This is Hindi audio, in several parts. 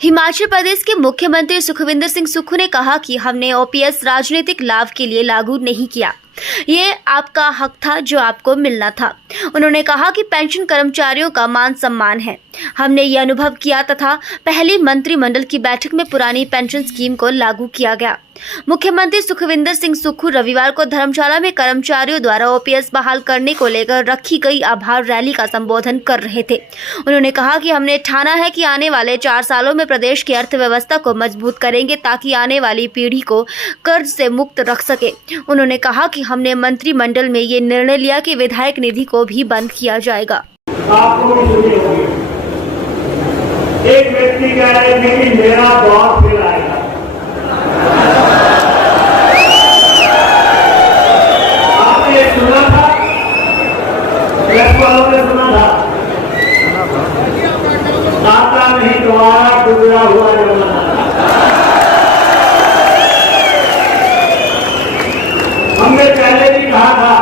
हिमाचल प्रदेश के मुख्यमंत्री सुखविंदर सिंह सुक्खू ने कहा कि हमने ओपीएस राजनीतिक लाभ के लिए लागू नहीं किया। ये आपका हक था जो आपको मिलना था। उन्होंने कहा कि पेंशन कर्मचारियों का मान सम्मान है। हमने ये अनुभव किया तथा पहली मंत्रिमंडल की बैठक में पुरानी पेंशन स्कीम को लागू किया गया। मुख्यमंत्री सुखविंदर सिंह सुक्खू रविवार को धर्मशाला में कर्मचारियों द्वारा ओपीएस बहाल करने को लेकर रखी गई आभार रैली का संबोधन कर रहे थे। उन्होंने कहा कि हमने ठाना है कि आने वाले 4 सालों में प्रदेश की अर्थव्यवस्था को मजबूत करेंगे ताकि आने वाली पीढ़ी को कर्ज से मुक्त रख सके। उन्होंने कहा कि हमने मंत्रिमंडल में ये निर्णय लिया कि विधायक निधि को भी बंद किया जाएगा। एक व्यक्ति कह रहे थे कि मेरा दौर फिर आएगा। आपने सुना था, प्रेस वालों ने सुना था, आता नहीं दोबारा गुजरा हुआ जमाना। हमने पहले भी कहा था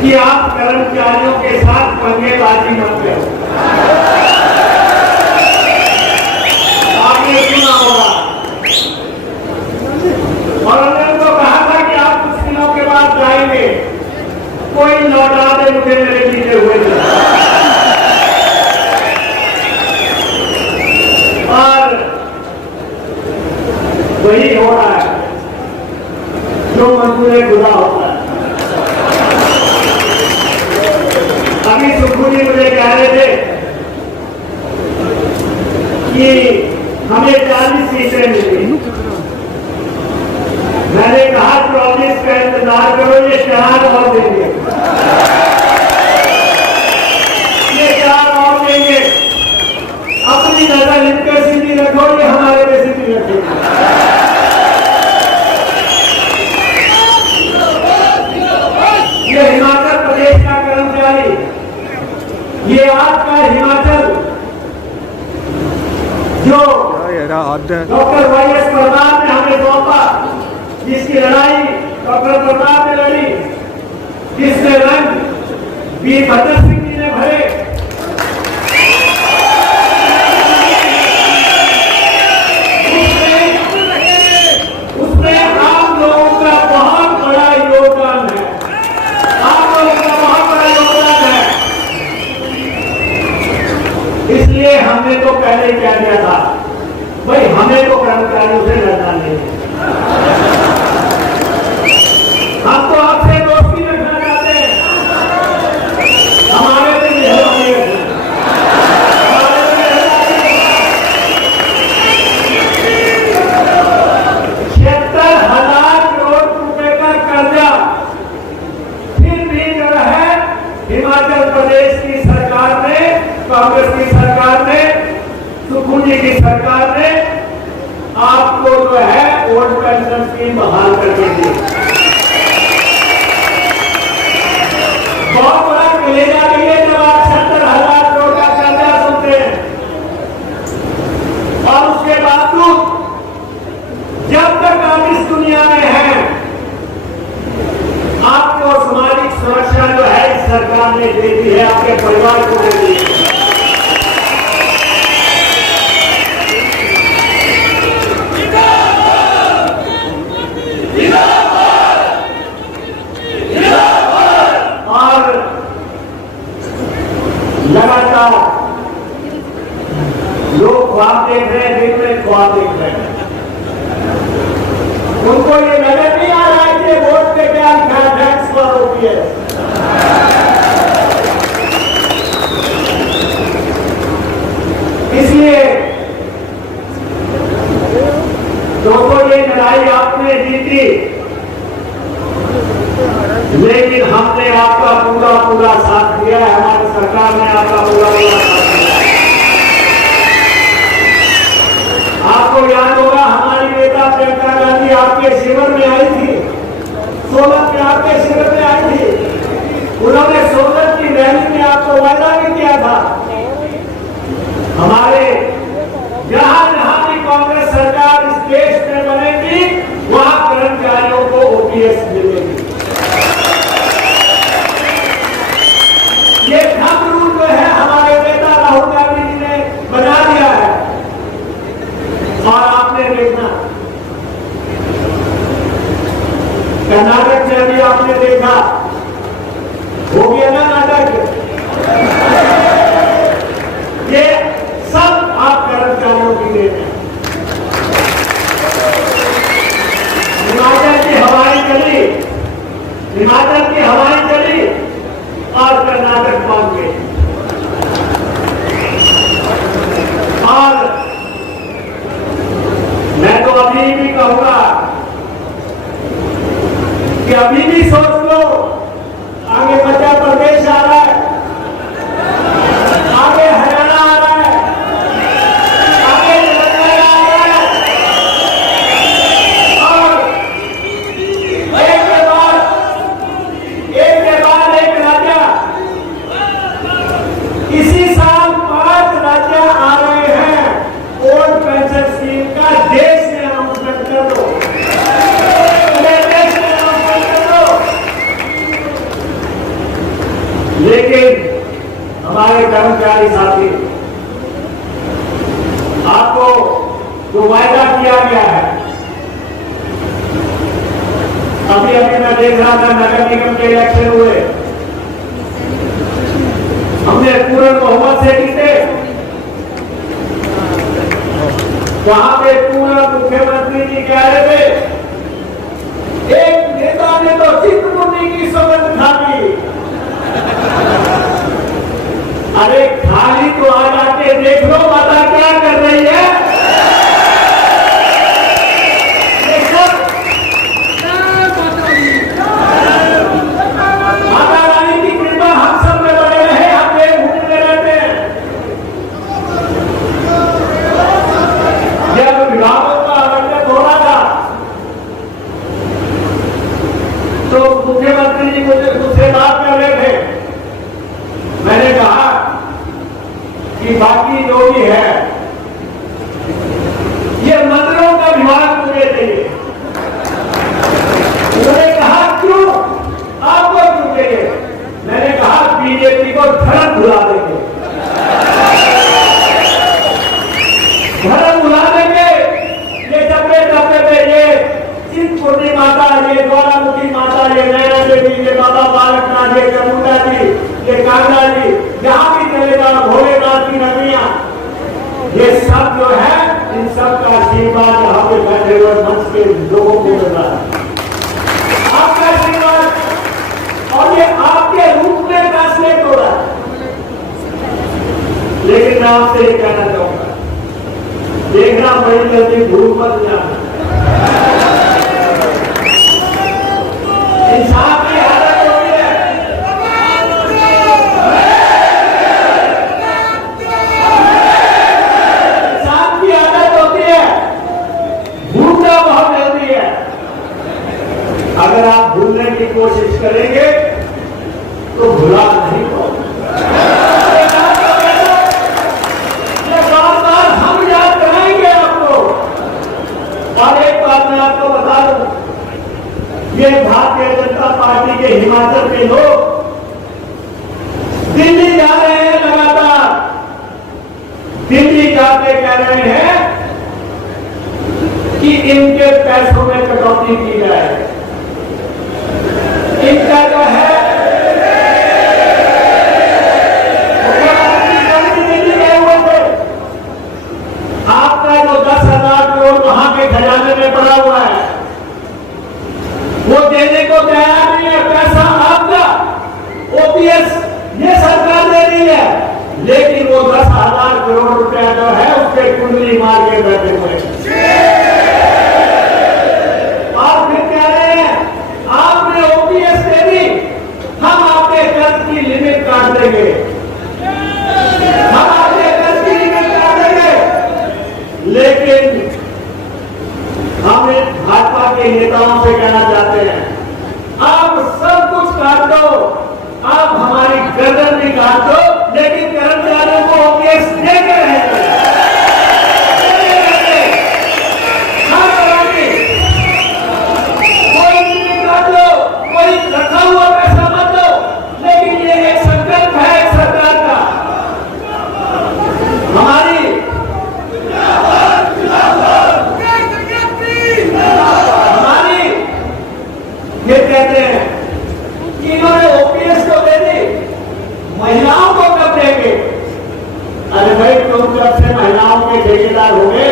कि आप कर्मचारियों के साथ पंगेबाजी मत करो। आपने सुना होगा और हमने उनको कहा था कि आप कुछ दिनों के बाद जाएंगे, कोई लौटा दे मुझे मेरे जीते हुए। और वही हो रहा है जो मंजूर खुदा होता है। अभी सुक्खू जी मुझे कह रहे थे कि हमें 40 सीटें मिली। मैंने कहा 24 का इंतजार करो, ये 4 और देंगे, ये 4 और देंगे। अपनी नजर इन पे सीधी रखो, ये हमारे पे सीधी रखेंगे। ये हिमाचल प्रदेश का कर्मचारी, ये आपका हिमाचल जो डॉक्टर वाईएस प्रताप ने हमें सौंपा, जिसकी लड़ाई डॉक्टर प्रताप ने लड़ी, जिससे रंग वीरभद्र सिंह जी ने भरे, उसमें आप लोगों का बहुत बड़ा योगदान है। आप लोगों का बहुत बड़ा योगदान है। इसलिए हमने तो पहले ही कह दिया था, भाई हमें तो कर्मचारियों से लड़ना नहीं है। हम तो आपसे दोस्ती रखना चाहते हैं। हमारे पे मेहरबानी रखना। 76,000 करोड़ रुपए का कर्जा फिर भी जो है हिमाचल प्रदेश की सरकार ने, कांग्रेस की सरकार ने, सुक्खू जी की सरकार ने आपको जो है ओल्ड पेंशन स्कीम बहाल करके दी। बहुत बड़ा कलेजा भी है जब आप 76,000 करोड़ का कर्जा सुनते हैं और उसके बावजूद जब तक आप इस दुनिया में हैं, आपको सामाजिक सुरक्षा जो है इस सरकार ने दे दी है, आपके परिवार को दे दी है। और लगातार लोग ख्वाब देख रहे हैं, दिन में ख्वाब देख रहे हैं। उनको ये नजर नहीं आ रहा है कि वोट पे क्या टैक्स पर ओपीएस। इसलिए दोस्तों ये लड़ाई आपने जीती, लेकिन हमने आपका पूरा साथ दिया है। हमारी सरकार ने आपका पूरा साथ दिया है। आपको याद होगा हमारी नेता प्रियंका गांधी आपके शिविर में आई थी, सोलन में आपके शिविर में आई थी। उन्होंने सोलन की रैली में आपको वादा भी किया था, हमारे जहां जहां भी कांग्रेस सरकार इस देश में बनेगी वहां कर्मचारियों को ओपीएस मिलेगी। ये थंब रूल जो है हमारे नेता राहुल गांधी जी ने बना दिया है। और कर्नाटक पहुंच गए। और मैं तो अभी भी कहूंगा कि अभी भी सोच लो, आगे मध्य प्रदेश आ रहा है, आगे हरियाणा आ रहा है, आगे तेलंगाना आ रहा है, और एक के बाद एक राज्य, इसी साल 5 राज्य आ रहे हैं। ओल्ड पेंशन स्कीम का देश में अनाउंसमेंट कर दो, देश में अनाउंसमेंट कर दो। लेकिन हमारे कर्मचारी साथी, आपको जो वायदा किया गया है, अभी मैं देख रहा था नगर निगम के इलेक्शन हुए, हमने पूर्ण बहुमत से जीते। वहां पे पूरा मुख्यमंत्री जी कह रहे थे, एक नेता ने तो चित्रकूट की सौगंध खा ली। अरे खाली तो आ जाके देख लो माता क्या कर रही है। माता रानी की कृपा हम सब में बने रहे, हम एक घूमते रहते हैं। जब विभागों का आवंटन हो रहा था तो मुख्यमंत्री जी मुझसे बात कर रहे थे। मैंने कहा कि बाकी जो भी है ये मंदिरों का विभाग मुझे चाहिए। उन्होंने कहा क्यों, आपको क्यों चाहिए? मैंने कहा बीजेपी को धर्म भुला देंगे, धर्म भुला देंगे। ये डब्बे डब्बे में ये चिंतपूर्णी माता, ये ज्वालामुखी माता, ये नैना देवी, ये बाबा बालकनाथ, ये चामुंडा जी, ये कांगड़ा जी, जहां भी चले जाओ भोलेनाथ की नगरियां, ये सब जो है इन सब का आशीर्वाद यहाँ पे बैठे हुए मंच के लोगों को मिल रहा है, आपका आशीर्वाद, और ये आपके रूप में ट्रांसलेट हो रहा है। लेकिन मैं आपसे ये कहना चाहूंगा, देखना बड़ी जल्दी भूल मत जाना। इंसान की हालत होती है, इंसान की आदत होती है, भूलना बहुत जल्दी है। अगर आप भूलने की कोशिश करेंगे तो भुला नहीं पाओगे। बार हम याद कराएंगे आपको। और एक बात मैं आपको बता दूं, ये भारतीय जनता पार्टी के हिमाचल के लोग दिल्ली जा रहे हैं, लगातार दिल्ली जाके कह रहे हैं कि इनके पैसों में कटौती की जाए। इनका जो है दिल्ली गए हुए थे, आपका जो 10,000 करोड़ वहां के खजाने में पड़ा हुआ है वो देने को तैयार नहीं है। पैसा आपका ओपीएस ये सरकार दे रही है, लेकिन वो 10,000 करोड़ रुपया जो है उसके कुंडली मार के बैठे हुए और फिर कह रहे हैं आपने ओपीएस दे दी, हम आपके कर्ज की लिमिट काट देंगे, हम आपके कर्ज की लिमिट काट देंगे। लेकिन हम भाजपा के नेताओं से कहना चाहते हैं, आप सब कुछ काट दो, आप हमारी गर्दन भी काट दो, लेकिन कर्मचारियों को ओपीएस देते रहेंगे। कोई भी काट लो, कोई रखा हुआ पैसा मत दो, लेकिन ये एक संकल्प है सरकार का। हमारी ये कहते हैं कि इन्होंने ओपीएस को दे दी, महिलाओं को कब देंगे? अरे भाई तुम जब से महिलाओं के ठेकेदार हो गए,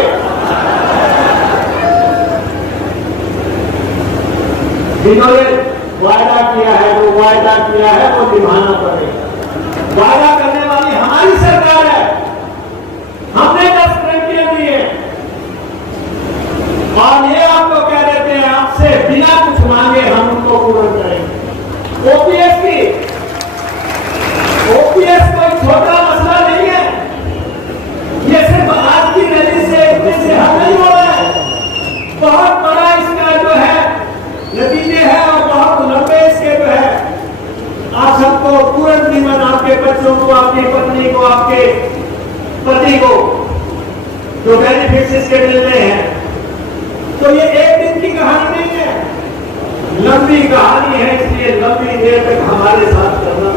जिन्होंने वायदा किया है वो वायदा किया है वो निभाना पड़ेगा। वायदा करने वाली हमारी सरकार है, हमने 10 गारंटियां दी है और ये आपको कह देते हैं आपसे बिना कुछ मांगे हम उनको पूर्ण करेंगे। ओपीएस कोई छोटा मसला नहीं है, ये सिर्फ आज की रैली से इतने से हल नहीं हो रहा है, बहुत बड़ा इसका जो है नतीजे है और बहुत लंबे इसके जो है आप सबको पूर्ण जीवन, आपके बच्चों को, आपकी पत्नी को, आपके पति को जो बेनिफिट्स इसके मिलने हैं। तो ये एक दिन की कहानी नहीं है, लंबी कहानी है, इसलिए लंबी देर तक हमारे साथ चलना,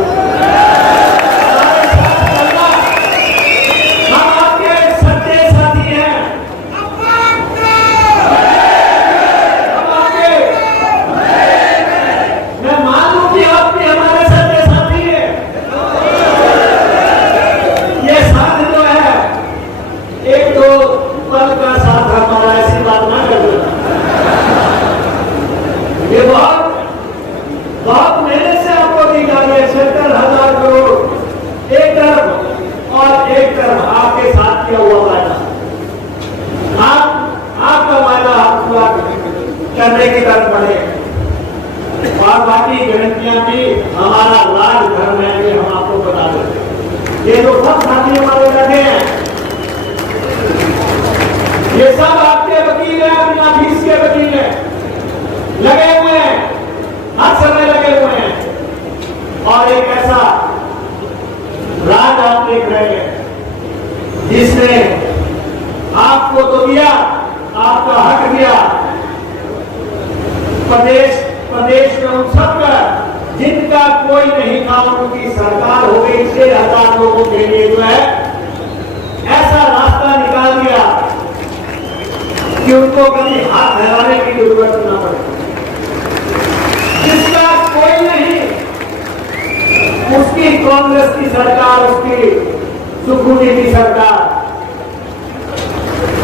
हम आपके सच्चे साथी हैं, हम आपके, मैं मानूं कि आप भी हमारे सच्चे साथी हैं। ये साथ जो है एक दो पल का साथ हमारा, ऐसी बात ना कर देना। ये बहुत मेहनत से आपको दी जा रही है, 70,000 करोड़ एक तरफ और एक तरफ आपके साथ किया हुआ वायदा, आपका वायदा आप पूरा करने की तरफ बढ़े और बाकी गारंटियां भी हमारा लाल धर्म है, ये हम आपको बता देते। ये जो सब साथी हमारे लगे हैं, ये सब आपके वकील हैं, बिना फीस के वकील हैं, लगे हुए हैं, हर समय लगे हुए हैं और एक ऐसा राज आप देख रहे हैं जिसने आपको तो दिया, आपका हक दिया, प्रदेश में उन सबका जिनका कोई नहीं था उनकी सरकार हो गई, 6,000 लोगों के लिए जो है ऐसा रास्ता निकाल दिया कि उनको कभी हाथ फैलाने की जरूरत न पड़े। जिसका कोई नहीं, उसकी कांग्रेस की सरकार, उसकी सुखू जी की सरकार,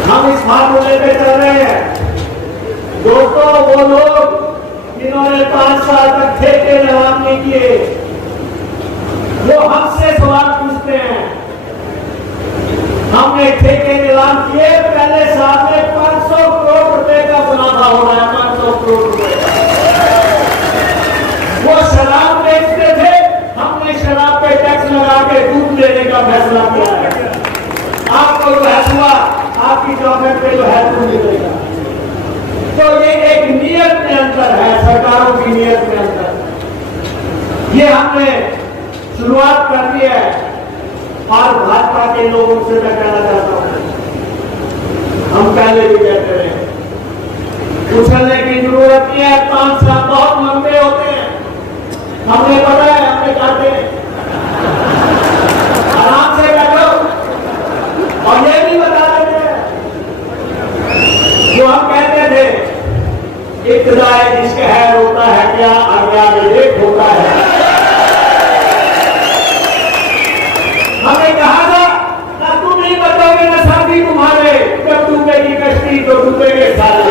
हम इस फार्मूले पे चल रहे हैं। दोस्तों, वो लोग जिन्होंने 5 साल तक ठेके नीलाम नहीं किए, वो हमसे सवाल पूछते हैं। हमने ठेके नीलाम किए, पहले साल में 500 करोड़ रुपए का मुनाफा हो रहा है, 500 करोड़ रुपए का। वो शराब बेचते थे, हमने शराब पे टैक्स लगा के दूध देने का फैसला किया है। आपको जो है हुआ, आपकी चौखट पे जो है दूध मिलेगा। तो ये एक नियत में अंतर है, सरकारों की नियत में अंतर। ये हमने शुरुआत कर दी है और भाजपा के लोगों से मैं कहना चाहता हूं, हम पहले भी कहते रहे, उछलने की जरूरत नहीं है, 5 साल बहुत लंबे होते हैं, हमें पता है, हमें कहते हैं, आराम से बैठो और ये भी बता देते हैं जो हम कहते थे, इब्तिदाई जिसक है रोता है क्या, आगे आगे देख होता है। हमें कहा था ना तुम नहीं बताओगे ना साथी तुम्हारे, जब डूबेगी कश्ती तो डूबेंगे सारे।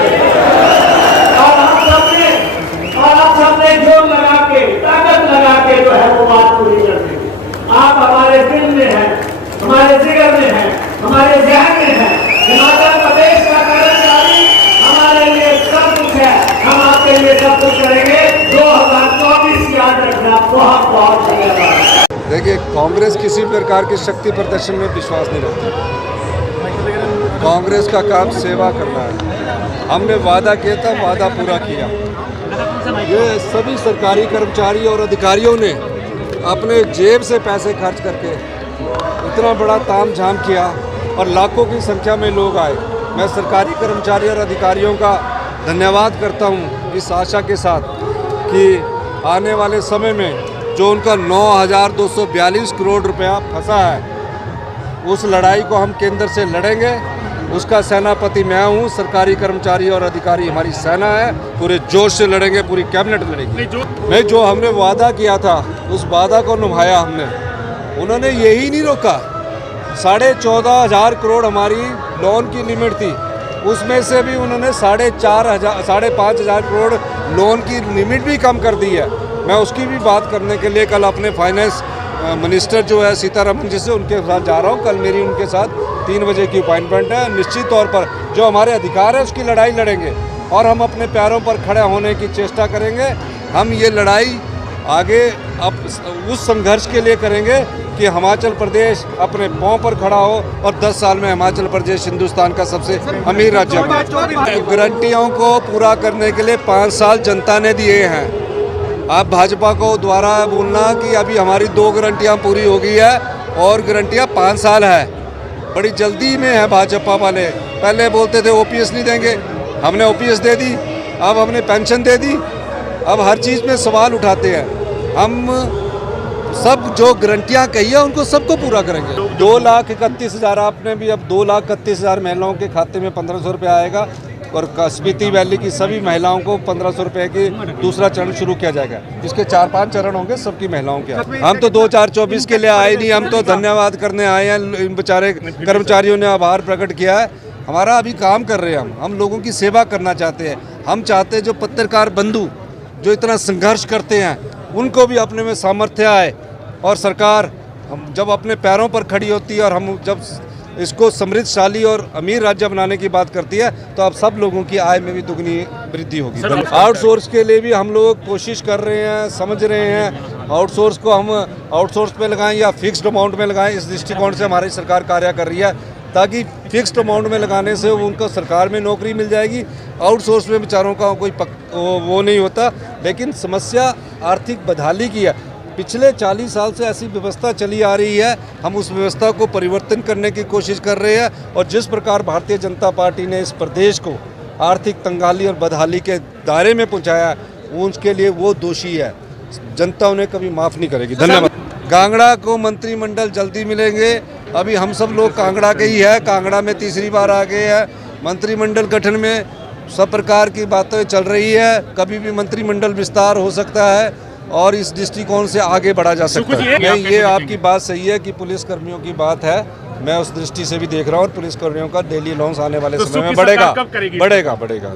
और आप सबने जोर लगा के, ताकत लगा के जो है वो बात पूरी कर दी। आप हमारे दिल में हैं, हमारे जिगर में हैं, हमारे जहन में हैं। हिमाचल प्रदेश का कर्मचारी हमारे लिए सब कुछ है, हम आपके लिए सब कुछ करेंगे। 2024 याद रखना। बहुत बहुत धन्यवाद। देखिए, कांग्रेस किसी प्रकार के शक्ति प्रदर्शन में विश्वास नहीं रखती। कांग्रेस का काम सेवा करना है। हमने वादा किया था, वादा पूरा किया। ये सभी सरकारी कर्मचारी और अधिकारियों ने अपने जेब से पैसे खर्च करके इतना बड़ा तामझाम किया और लाखों की संख्या में लोग आए। मैं सरकारी कर्मचारी और अधिकारियों का धन्यवाद करता हूँ, इस आशा के साथ कि आने वाले समय में जो उनका 9,242 करोड़ रुपया फंसा है, उस लड़ाई को हम केंद्र से लड़ेंगे। उसका सेनापति मैं हूँ, सरकारी कर्मचारी और अधिकारी हमारी सेना है, पूरे जोश से लड़ेंगे, पूरी कैबिनेट लड़ेगी। नहीं, जो हमने वादा किया था उस वादा को निभाया हमने। उन्होंने यही नहीं रोका, 14,500 करोड़ हमारी लोन की लिमिट थी, उसमें से भी उन्होंने 4,500 करोड़ लोन की लिमिट भी कम कर दी है। मैं उसकी भी बात करने के लिए कल अपने फाइनेंस मिनिस्टर जो है सीतारमण जी से उनके साथ जा रहा हूँ। कल मेरी उनके साथ 3 बजे की अपॉइंटमेंट है। निश्चित तौर पर जो हमारे अधिकार है उसकी लड़ाई लड़ेंगे और हम अपने पैरों पर खड़े होने की चेष्टा करेंगे। हम ये लड़ाई आगे अब उस संघर्ष के लिए करेंगे कि हिमाचल प्रदेश अपने पांव पर खड़ा हो और 10 साल में हिमाचल प्रदेश हिंदुस्तान का सबसे अमीर राज्य बने। गारंटियों को पूरा करने के लिए 5 साल जनता ने दिए हैं। आप भाजपा को द्वारा बोलना कि अभी हमारी 2 गारंटियाँ पूरी हो गई है और गारंटियाँ 5 साल है, बड़ी जल्दी में है भाजपा वाले। पहले बोलते थे ओपीएस नहीं देंगे, हमने ओपीएस दे दी, अब हमने पेंशन दे दी, अब हर चीज़ में सवाल उठाते हैं। हम सब जो गारंटियाँ कही है उनको सबको पूरा करेंगे। 2,31,000 आपने भी, अब 2,31,000 महिलाओं के खाते में 1,500 रुपये आएगा और स्पीति वैली की सभी महिलाओं को 1,500 रुपये की दूसरा चरण शुरू किया जाएगा। इसके 4-5 चरण होंगे सबकी महिलाओं के। हम तो 2024 के लिए आए नहीं, हम तो धन्यवाद करने आए हैं। इन बेचारे कर्मचारियों ने आभार प्रकट किया है। हमारा अभी काम कर रहे हैं, हम लोगों की सेवा करना चाहते हैं। हम चाहते हैं जो पत्रकार बंधु जो इतना संघर्ष करते हैं उनको भी अपने में सामर्थ्य आए और सरकार हम जब अपने पैरों पर खड़ी होती है और हम जब इसको समृद्धशाली और अमीर राज्य बनाने की बात करती है तो अब सब लोगों की आय में भी दुगनी वृद्धि होगी। आउटसोर्स के लिए भी हम लोग कोशिश कर रहे हैं, समझ रहे हैं। आउटसोर्स को हम आउटसोर्स पे लगाएं या फिक्स्ड अमाउंट में लगाएं, इस दृष्टिकोण से हमारी सरकार कार्य कर रही है ताकि फिक्स्ड अमाउंट में लगाने से उनको सरकार में नौकरी मिल जाएगी। आउटसोर्स में बेचारों का कोई वो नहीं होता। लेकिन समस्या आर्थिक बदहाली की है। पिछले 40 साल से ऐसी व्यवस्था चली आ रही है, हम उस व्यवस्था को परिवर्तन करने की कोशिश कर रहे हैं। और जिस प्रकार भारतीय जनता पार्टी ने इस प्रदेश को आर्थिक तंगाली और बदहाली के दायरे में पहुंचाया, उसके लिए वो दोषी है। जनता उन्हें कभी माफ़ नहीं करेगी। धन्यवाद। कांगड़ा को मंत्रिमंडल जल्दी मिलेंगे। अभी हम सब लोग कांगड़ा के ही है, कांगड़ा में तीसरी बार आ गए हैं। मंत्रिमंडल गठन में सब प्रकार की बातें चल रही है, कभी भी मंत्रिमंडल विस्तार हो सकता है और इस दृष्टिकोण से आगे बढ़ा जा सकता है। नहीं, ये आपकी बात सही है कि पुलिस कर्मियों की बात है, मैं उस दृष्टि से भी देख रहा हूँ और पुलिस कर्मियों का डेली अलाउंस आने वाले समय में बढ़ेगा।